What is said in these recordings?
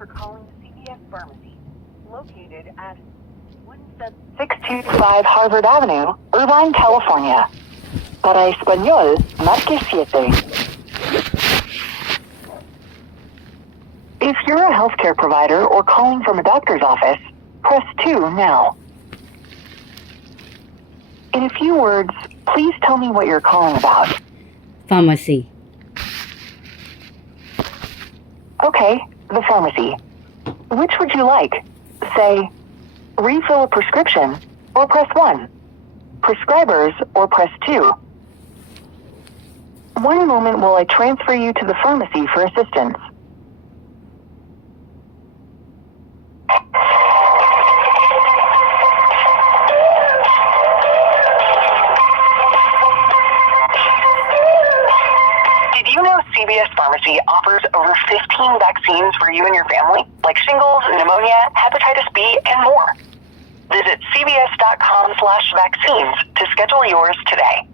for calling CVS Pharmacy, located at 17625 Harvard Avenue, Irvine, California. Para español, marque 7. If you're a healthcare provider or calling from a doctor's office, press 2 now. In a few words, please tell me what you're calling about. Pharmacy. Okay, the pharmacy. Which would you like? Say, refill a prescription, or press 1. Prescribers, or press 2. One moment while I transfer you to the pharmacy for assistance. Did you know CVS Pharmacy offers over 15 vaccines for you and your family, like shingles, pneumonia, hepatitis B, and more? Visit cvs.com/vaccines to schedule yours today.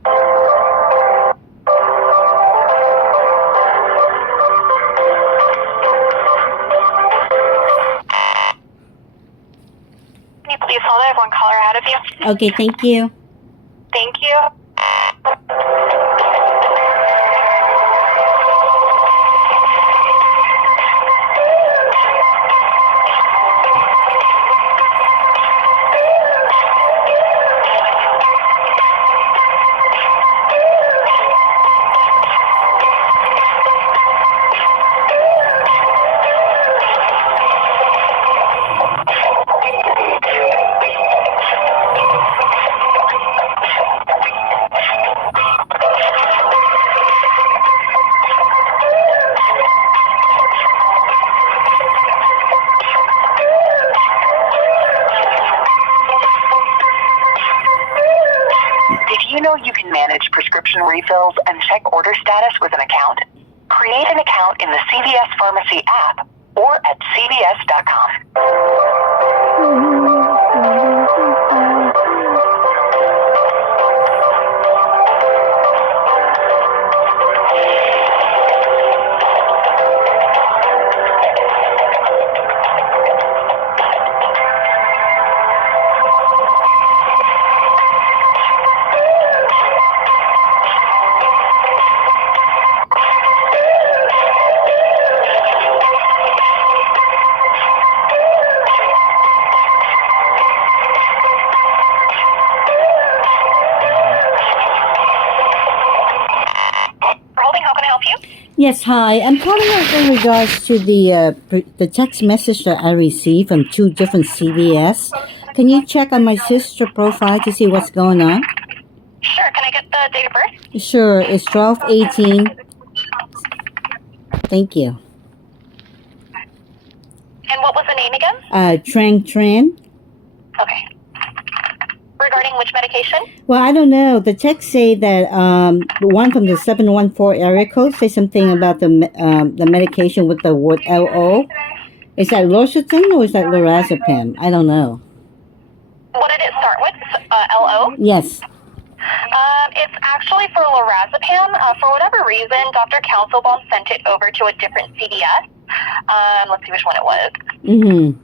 Can you please hold? I have one caller ahead of you. Okay, thank you. Thank you. Did you know you can manage prescription refills and check order status with an account? Create an account in the CVS Pharmacy app or at cvs.com. Yes, hi. I'm calling up in regards to the text message that I received from 2 different CVS. Can you check on my sister profile to see what's going on? Sure. Can I get the date of birth? Sure. It's 12/18. Thank you. And what was the name again? Tran. Okay. Regarding which medication? Well, I don't know. The text say that the one from the 714 area code say something about the medication with the word LO. Is that Lorazepam or is that Lorazepam? I don't know. What did it start with? LO? Yes. It's actually for Lorazepam. For whatever reason, Dr. Councilbaum sent it over to a different CVS. Let's see which one it was. Mm-hmm.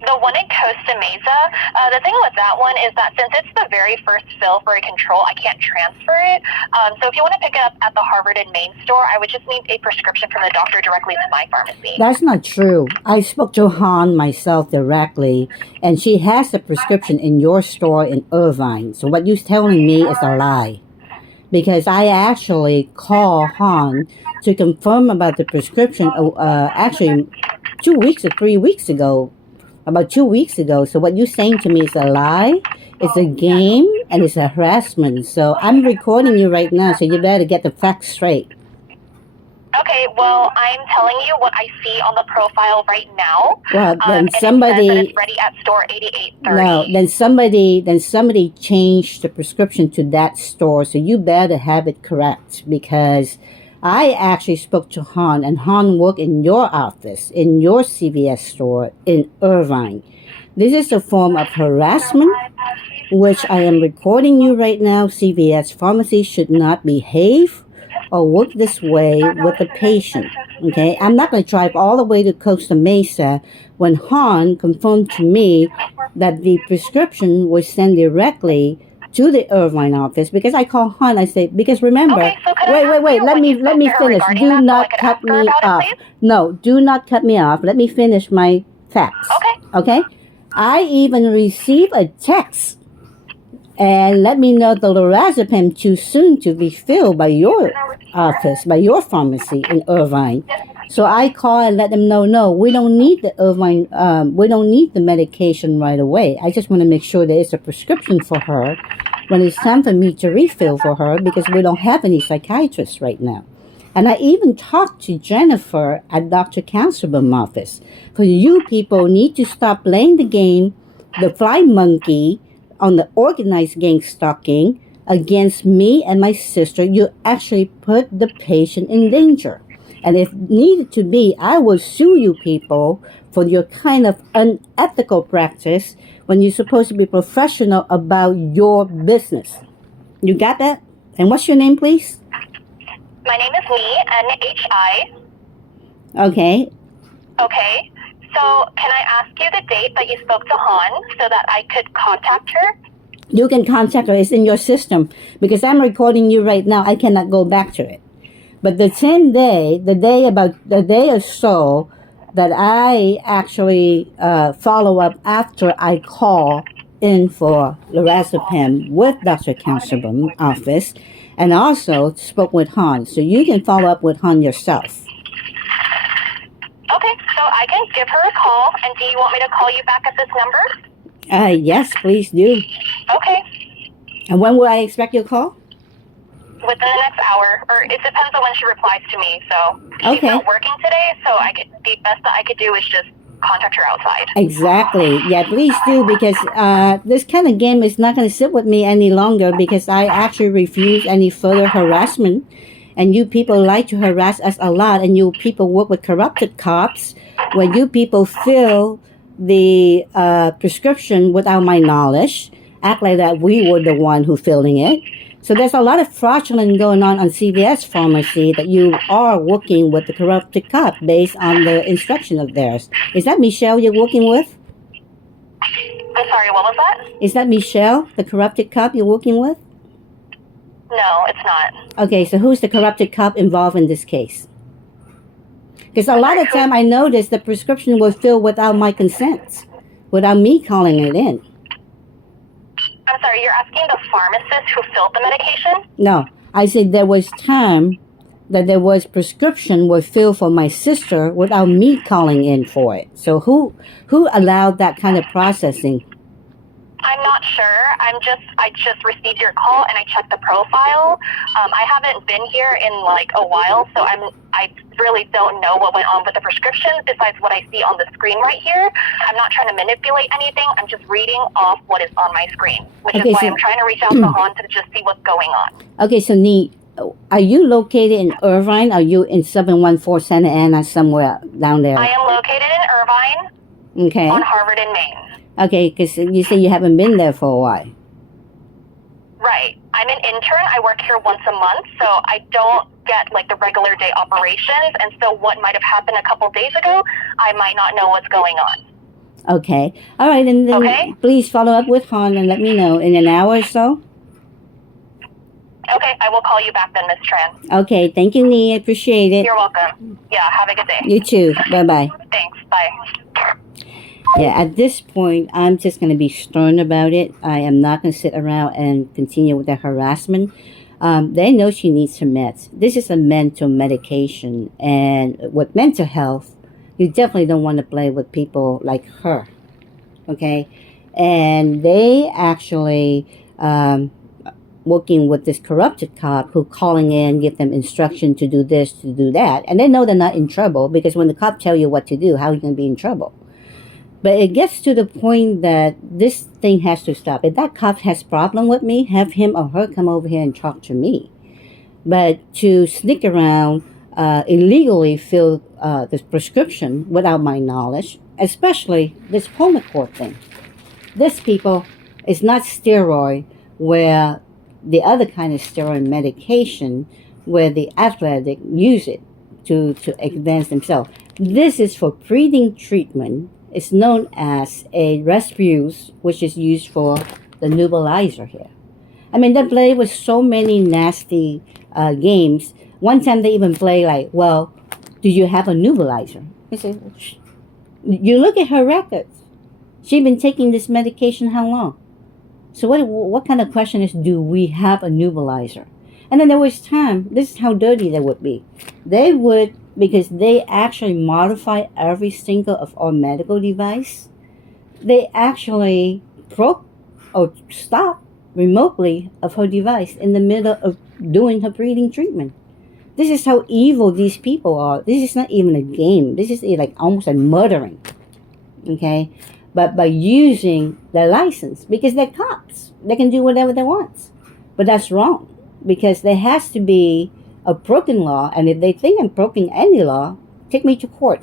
The one in Costa Mesa, the thing with that one is that since it's the very first fill for a control, I can't transfer it. So if you want to pick it up at the Harvard and Main store, I would just need a prescription from the doctor directly to my pharmacy. That's not true. I spoke to Han myself directly, and she has the prescription in your store in Irvine. So what you're telling me is a lie. Because I actually called Han to confirm about the prescription, actually 2 weeks or 3 weeks ago. About 2 weeks ago. So what you're saying to me is a lie, it's a game, and it's a harassment. So I'm recording you right now, so you better get the facts straight. Okay, well, I'm telling you what I see on the profile right now. Well, then and somebody... it says that it's ready at store 8830. No, then somebody changed the prescription to that store, so you better have it correct, because I actually spoke to Han, and Han worked in your office, in your CVS store in Irvine. This is a form of harassment, which I am recording you right now. CVS Pharmacy should not behave or work this way with the patient. Okay, I'm not going to drive all the way to Costa Mesa when Han confirmed to me that the prescription was sent directly to the Irvine office, because I call Han. I say, because remember, Okay, so could I ask wait. you Let when me you spoke to her finish. regarding Do that so I not could cut ask her me about it, off. please? No, do not cut me off. Let me finish my facts. Okay. Okay. I even received a text and let me know the Lorazepam too soon to be filled by your office, by your pharmacy in Irvine. So I call and let them know, no, we don't need the Irvine, we don't need the medication right away. I just want to make sure there is a prescription for her when it's time for me to refill for her, because we don't have any psychiatrists right now. And I even talked to Jennifer at Dr. Councilbaum office. Because you people need to stop playing the game, the fly monkey, on the organized gangstalking against me and my sister. You actually put the patient in danger. And if needed to be, I will sue you people for your kind of unethical practice when you're supposed to be professional about your business. You got that? And what's your name, please? My name is Ni, N-H-I. Okay. Okay. So can I ask you the date that you spoke to Han so that I could contact her? You can contact her. It's in your system. Because I'm recording you right now, I cannot go back to it. But the same day, the day or so that I actually follow up after I call in for Lorazepam with Dr. Councilbaum office, and also spoke with Han. So you can follow up with Han yourself. Okay, so I can give her a call, and do you want me to call you back at this number? Yes, please do. Okay, And when will I expect your call? within the next hour, or it depends on when she replies to me, so she's Okay. not working today, so the best that I could do is just contact her outside. Exactly. Yeah, please do, because this kind of game is not going to sit with me any longer, because I actually refuse any further harassment. And you people like to harass us a lot, and you people work with corrupted cops when you people fill the prescription without my knowledge, act like that we were the one who filling it. So there's a lot of fraudulent going on CVS Pharmacy that you are working with the corrupted cop based on the instruction of theirs. Is that Michelle you're working with? I'm sorry, what was that? Is that Michelle, the corrupted cop you're working with? No, it's not. Okay, so who's the corrupted cop involved in this case? Because a lot of time I noticed the prescription was filled without my consent, without me calling it in. I'm sorry, you're asking the pharmacist who filled the medication? No, I said there was time that there was prescription was filled for my sister without me calling in for it. So who allowed that kind of processing? I'm not sure. I just received your call and I checked the profile. I haven't been here in like a while, so I really don't know what went on with the prescription besides what I see on the screen right here. I'm not trying to manipulate anything. I'm just reading off what is on my screen, which is why I'm trying to reach out to Han to just see what's going on. Okay, so Nee, are you located in Irvine? Are you in 714 Santa Ana, somewhere down there? I am located in Irvine. Okay. On Harvard and Main. Okay, because you say you haven't been there for a while. Right. I'm an intern. I work here once a month, so I don't get like the regular day operations. And so what might have happened a couple days ago, I might not know what's going on. Okay. All right, and then please follow up with Han and let me know in an hour or so. Okay, I will call you back then, Ms. Tran. Okay, thank you, Nee. I appreciate it. You're welcome. Yeah, have a good day. You too. Bye-bye. Thanks. Bye. Yeah, at this point, I'm just going to be stern about it. I am not going to sit around and continue with the harassment. They know she needs her meds. This is a mental medication. And with mental health, you definitely don't want to play with people like her. Okay? And they actually working with this corrupted cop who calling in, give them instruction to do this, to do that. And they know they're not in trouble, because when the cop tell you what to do, how are you going to be in trouble? But it gets to the point that this thing has to stop. If that cop has problem with me, have him or her come over here and talk to me. But to sneak around, illegally fill this prescription without my knowledge, especially this Pulmicort thing. This, people, is not steroid, where the other kind of steroid medication where the athletic use it to advance themselves. This is for breathing treatment. It's known as a Respuce, which is used for the nebulizer here. I mean, they play with so many nasty games. One time they even play like, well, do you have a nebulizer? I say, you look at her records. She's been taking this medication how long? So what kind of question is, do we have a nebulizer? And then there was time, this is how dirty they would be. They would, because they actually modify every single of our medical device, they actually broke or stopped remotely of her device in the middle of doing her breathing treatment. This is how evil these people are. This is not even a game. This is like almost a murdering. Okay? But by using their license, because they're cops, they can do whatever they want. But that's wrong, because there has to be a broken law, and if they think I'm breaking any law, take me to court.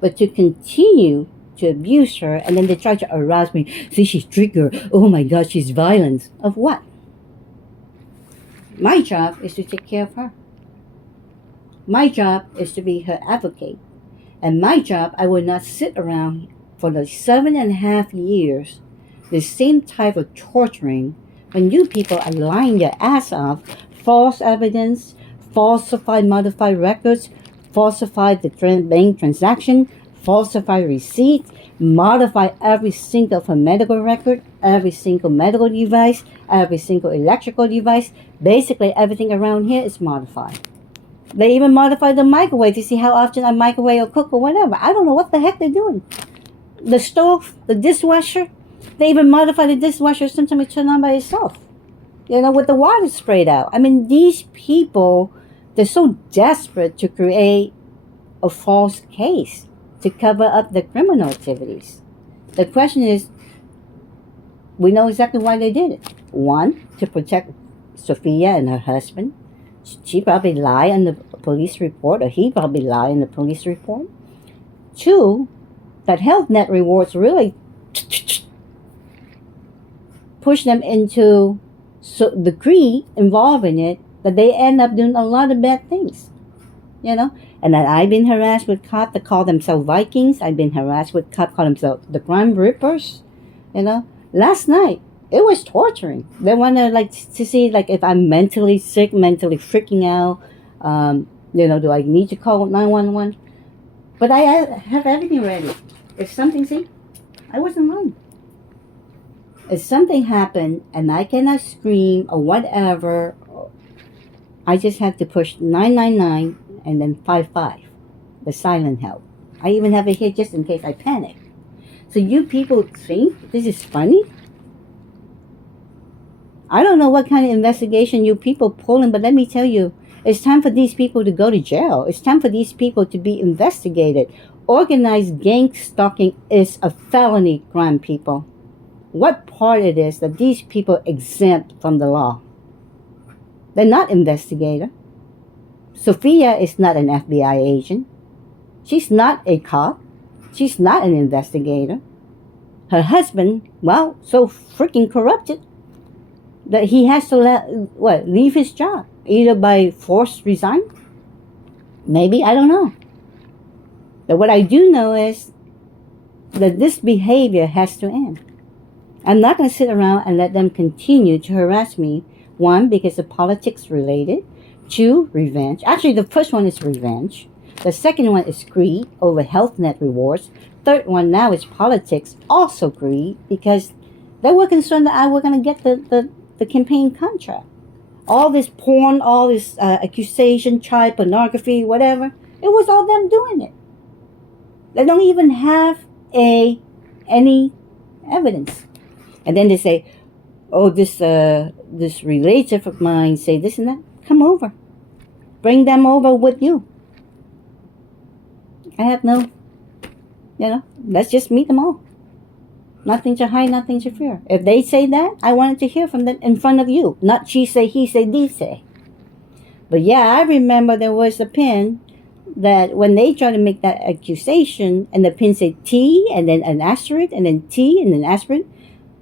But to continue to abuse her, and then they try to harass me, see, she's triggered, oh my God, she's violent. Of what? My job is to take care of her. My job is to be her advocate. And my job, I will not sit around for the 7.5 years, the same type of torturing, when you people are lying your ass off, false evidence, falsified modified records, falsified the bank transaction, falsify receipts, modify every single of her medical record, every single medical device, every single electrical device. Basically, everything around here is modified. They even modify the microwave to see how often I microwave or cook or whatever. I don't know what the heck they're doing. The stove, the dishwasher, they even modify the dishwasher. Sometimes it turns on by itself, with the water sprayed out. I mean, these people, they're so desperate to create a false case to cover up the criminal activities. The question is, we know exactly why they did it. One, to protect Sophia and her husband. She probably lied on the police report, or he probably lied in the police report. Two, that health net rewards really push them into the greed involved in it, that they end up doing a lot of bad things, And that I've been harassed with cops that call themselves Vikings. I've been harassed with cops call themselves the Crime Rippers, Last night, it was torturing. They want to see if I'm mentally sick, mentally freaking out. Do I need to call 911? But I have everything ready. If something, I wasn't lying. If something happened and I cannot scream or whatever, I just have to push 999 and then 55, the silent help. I even have it here just in case I panic. So you people think this is funny? I don't know what kind of investigation you people pulling, but let me tell you, it's time for these people to go to jail. It's time for these people to be investigated. Organized gangstalking is a felony crime, people. What part it is that these people exempt from the law? They're not investigator. Sophia is not an FBI agent. She's not a cop. She's not an investigator. Her husband, so freaking corrupted that he has to leave his job, either by forced resign. Maybe, I don't know. But what I do know is that this behavior has to end. I'm not going to sit around and let them continue to harass me. One, because of politics related. Two, revenge. Actually, the first one is revenge. The second one is greed over health net rewards. Third one now is politics, also greed, because they were concerned that I were going to get the campaign contract. All this porn, all this accusation, child pornography, whatever, it was all them doing it. They don't even have any evidence. And then they say, oh, this relative of mine say this and that. Come over. Bring them over with you. I have no, let's just meet them all. Nothing to hide, nothing to fear. If they say that, I wanted to hear from them in front of you. Not she say, he say, they say. But yeah, I remember there was a pin that when they tried to make that accusation, and the pin said T, and then an asterisk, and then T, and then asterisk,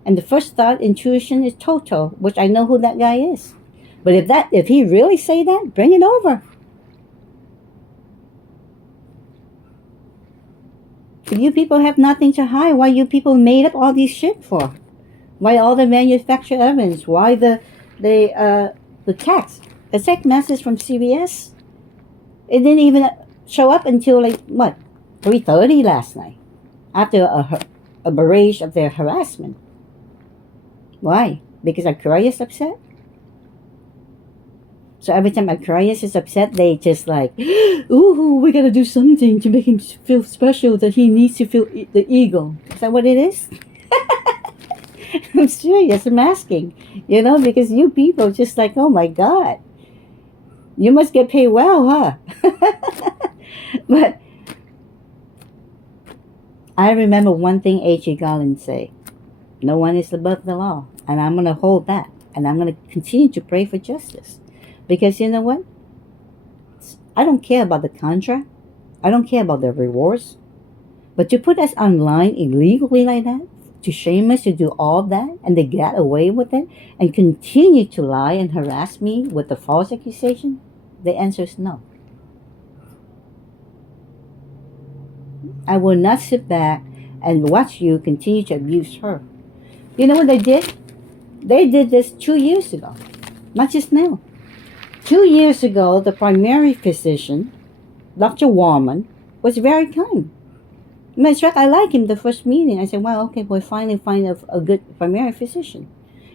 and the first thought, intuition, is Toto, which I know who that guy is. But if he really say that, bring it over. If you people have nothing to hide, why you people made up all these shit for? Why all the manufactured evidence? Why the text? The text message from CVS? It didn't even show up until like what, 3:30 last night, after a barrage of their harassment. Why? Because Aquarius upset? So every time Aquarius is upset, they just like, ooh, we gotta do something to make him feel special, that he needs to feel the ego. Is that what it is? I'm serious, I'm asking. Because you people just like, oh my God. You must get paid well, huh? But I remember one thing H.E. Garland say. No one is above the law. And I'm going to hold that. And I'm going to continue to pray for justice. Because you know what? I don't care about the contract. I don't care about the rewards. But to put us online illegally like that, to shame us, to do all that, and they get away with it, and continue to lie and harass me with the false accusation, the answer is no. I will not sit back and watch you continue to abuse her. You know what they did? They did this 2 years ago, not just now. 2 years ago, the primary physician, Dr. Warman, was very kind. Matter of fact, I like him the first meeting. I said, well, okay, we'll finally find a good primary physician.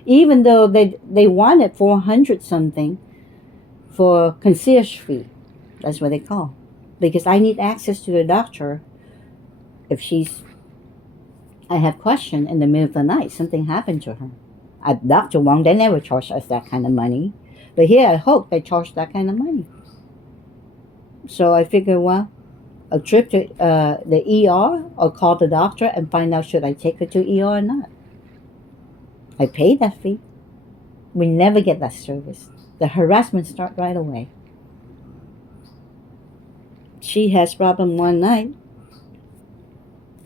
Even though they wanted 400 something for concierge fee. That's what they call. Because I need access to the doctor if I have question in the middle of the night, something happened to her. At Dr. Wong, they never charge us that kind of money. But here, I hope they charge that kind of money. So I figured, well, a trip to the ER or call the doctor and find out should I take her to ER or not. I paid that fee. We never get that service. The harassment start right away. She has problem one night.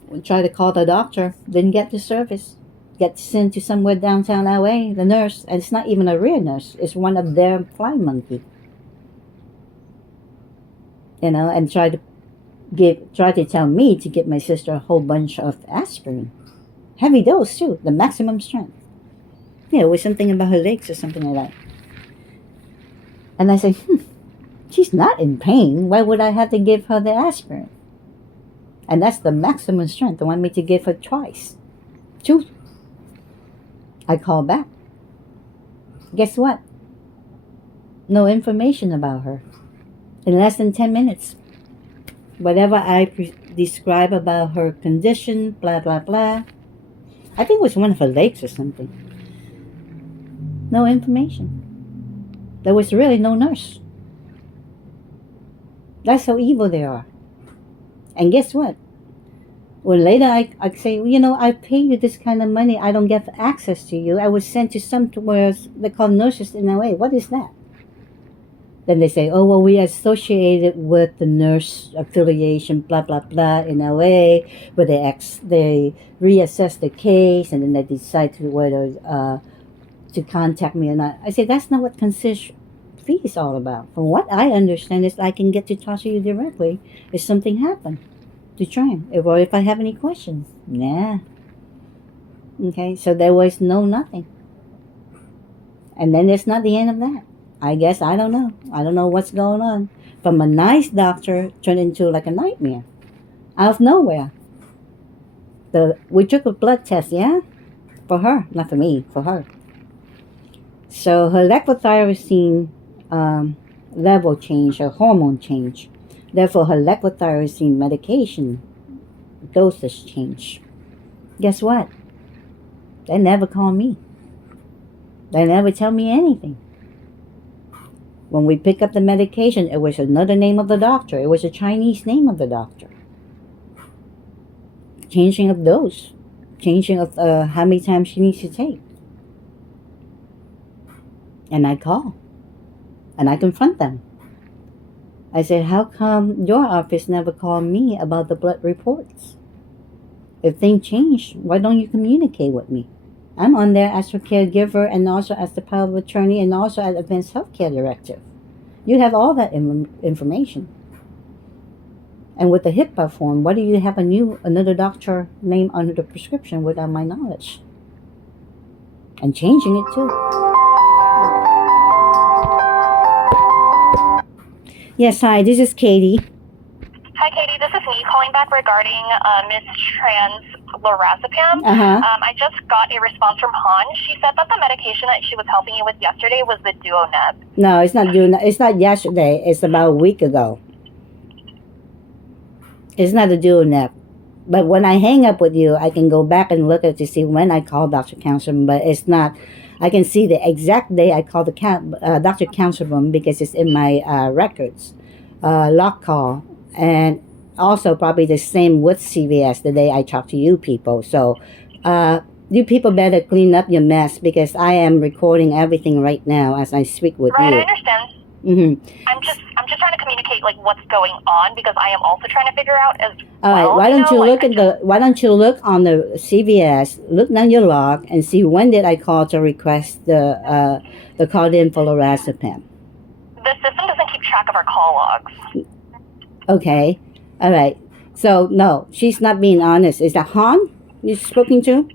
We tried to call the doctor, didn't get the service. Get sent to somewhere downtown LA, the nurse, and it's not even a real nurse, it's one of their fly monkey. And try to tell me to give my sister a whole bunch of aspirin. Heavy dose too, the maximum strength. It was something about her legs or something like that. And I say, she's not in pain. Why would I have to give her the aspirin? And that's the maximum strength. They want me to give her twice. 2. I call back. Guess what? No information about her. In less than 10 minutes. Whatever I describe about her condition, blah, blah, blah. I think it was one of her legs or something. No information. There was really no nurse. That's how evil they are. And guess what? When later I say, I pay you this kind of money, I don't get access to you. I was sent to somewhere they call nurses in LA. What is that? Then they say, oh, well, we are associated with the nurse affiliation, blah, blah, blah, in LA, where they reassess the case, and then they decide whether to contact me or not. I say, that's not what concierge fee is all about. From what I understand is I can get to talk to you directly if something happened. To try or if I have any questions. Nah. Okay, so there was nothing. And then it's not the end of that. I guess I don't know. I don't know what's going on. From a nice doctor turned into like a nightmare. Out of nowhere. We took a blood test, yeah? For her. Not for me, for her. So her levothyroxine level change, her hormone change. Therefore, her levothyroxine medication dosage change. Guess what? They never call me. They never tell me anything. When we pick up the medication, it was another name of the doctor. It was a Chinese name of the doctor. Changing of dose. Changing of how many times she needs to take. And I call. And I confront them. I said, how come your office never called me about the blood reports? If things change, why don't you communicate with me? I'm on there as a caregiver and also as the power of attorney and also as advanced healthcare directive. You have all that information. And with the HIPAA form, why do you have another doctor name under the prescription without my knowledge? And changing it too. Yes, hi, this is Katie. Hi, Katie. This is me calling back regarding Miss Tran's Lorazepam. I just got a response from Han. She said that the medication that she was helping you with yesterday was the Duoneb. No, it's not Duoneb. It's not yesterday. It's about a week ago. It's not the Duoneb. But when I hang up with you, I can go back and look at to see when I called Dr. Councilbaum, but it's not. I can see the exact day I called Dr. Councilbaum because it's in my records, lock call, and also probably the same with CVS the day I talked to you people. So you people better clean up your mess because I am recording everything right now as I speak with you. Right, I understand. Mm-hmm. I'm just trying to communicate like what's going on because I am also trying to figure out as All well. right, why don't you look on the CVS, look down your log and see when did I call to request the call in for Lorazepam. The system doesn't keep track of our call logs. Okay. All right. So no, she's not being honest. Is that Han you're speaking to?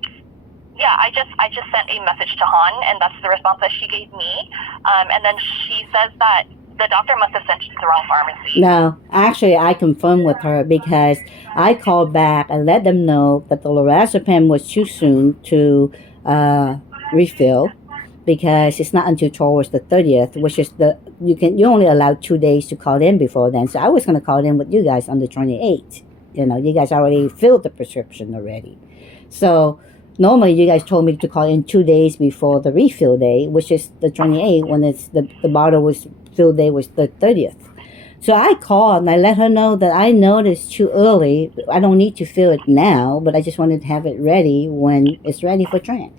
Yeah, I just sent a message to Han, and that's the response that she gave me. And then she says that the doctor must have sent you to the wrong pharmacy. No, actually, I confirmed with her because I called back and let them know that the Lorazepam was too soon to refill because it's not until towards the 30th, which is you only allowed 2 days to call in before then. So I was going to call in with you guys on the 28th. You guys already filled the prescription already. So normally, you guys told me to call in 2 days before the refill day, which is the 28th, when it's the bottle was filled day was the 30th. So I called and I let her know that I know it's too early. I don't need to fill it now, but I just wanted to have it ready when it's ready for Tran.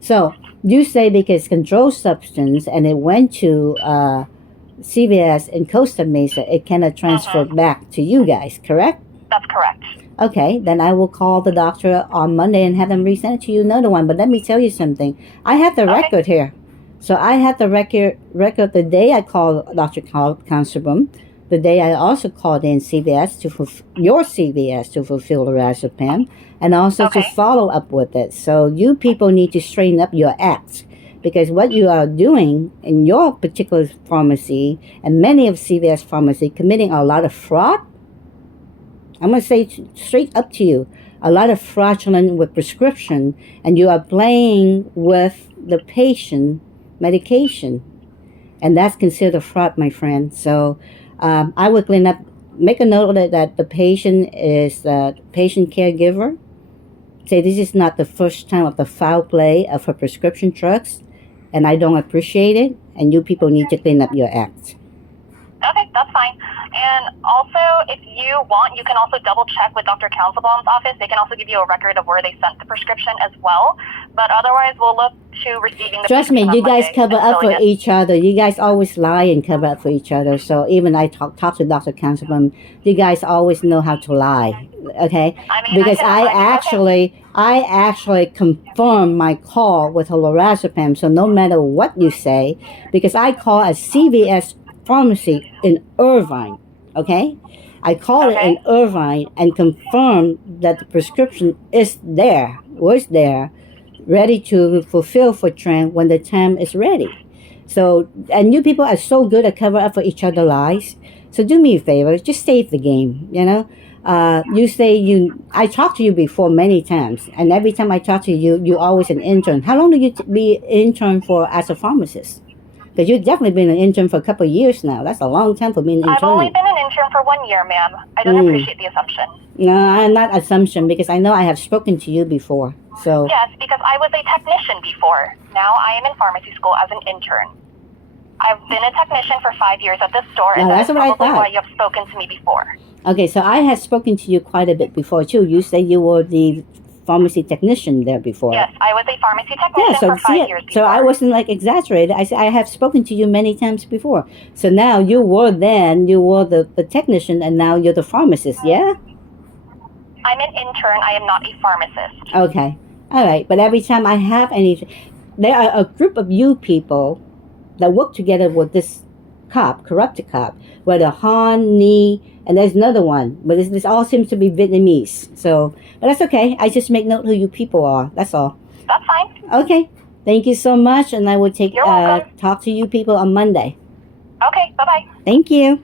So you say because controlled substance and it went to CVS in Costa Mesa, it cannot transfer back to you guys, correct? That's correct. Okay, then I will call the doctor on Monday and have them resend it to you another one. But let me tell you something. I have the record here. So I had the record the day I called Dr. Councilbaum, the day I also called in CVS your CVS to fulfill the Lorazepam, and also to follow up with it. So you people need to straighten up your acts. Because what you are doing in your particular pharmacy and many of CVS pharmacy committing a lot of fraud. I'm going to say straight up to you, a lot of fraudulent with prescription, and you are playing with the patient medication, and that's considered fraud, my friend. So I would clean up, make a note that the patient is the patient caregiver. Say this is not the first time of the foul play of her prescription drugs, and I don't appreciate it, and you people need to clean up your act. Okay, that's fine. And also, if you want, you can also double check with Dr. Councilbaum's office. They can also give you a record of where they sent the prescription as well. But otherwise, we'll look to receiving the Trust me, you guys cover up for it. each other. You guys always lie and cover up for each other. So even I talk to Dr. Councilbaum, you guys always know how to lie. Okay? Because I actually confirm my call with a Lorazepam. So no matter what you say, because I call a CVS Pharmacy in Irvine, okay? I called it in Irvine and confirmed that the prescription was there, ready to fulfill for Tran when the time is ready. So, and you people are so good at cover up for each other lies. So do me a favor, just save the game, you say I talked to you before many times, and every time I talk to you, you're always an intern. How long do you be an intern for as a pharmacist? Because you've definitely been an intern for a couple of years now. That's a long time for being an intern. I've only been an intern for 1 year, ma'am. I don't appreciate the assumption. No, I'm not assumption because I know I have spoken to you before. So yes, because I was a technician before. Now I am in pharmacy school as an intern. I've been a technician for 5 years at this store, and that's probably why you have spoken to me before. Okay, so I had spoken to you quite a bit before too. You say you were the pharmacy technician there before. Yes, I was a pharmacy technician for 5 years before. So I wasn't like exaggerated. I said I have spoken to you many times before. So now you were the technician, and now you're the pharmacist, yeah? I'm an intern. I am not a pharmacist. Okay. All right, but every time I have anything, there are a group of you people that work together with this cop, corrupted cop, whether Han, Ni, and there's another one, but this all seems to be Vietnamese. So, but that's okay. I just make note who you people are. That's all. That's fine. Okay. Thank you so much, and I will You're welcome. talk to you people on Monday. Okay, bye-bye. Thank you.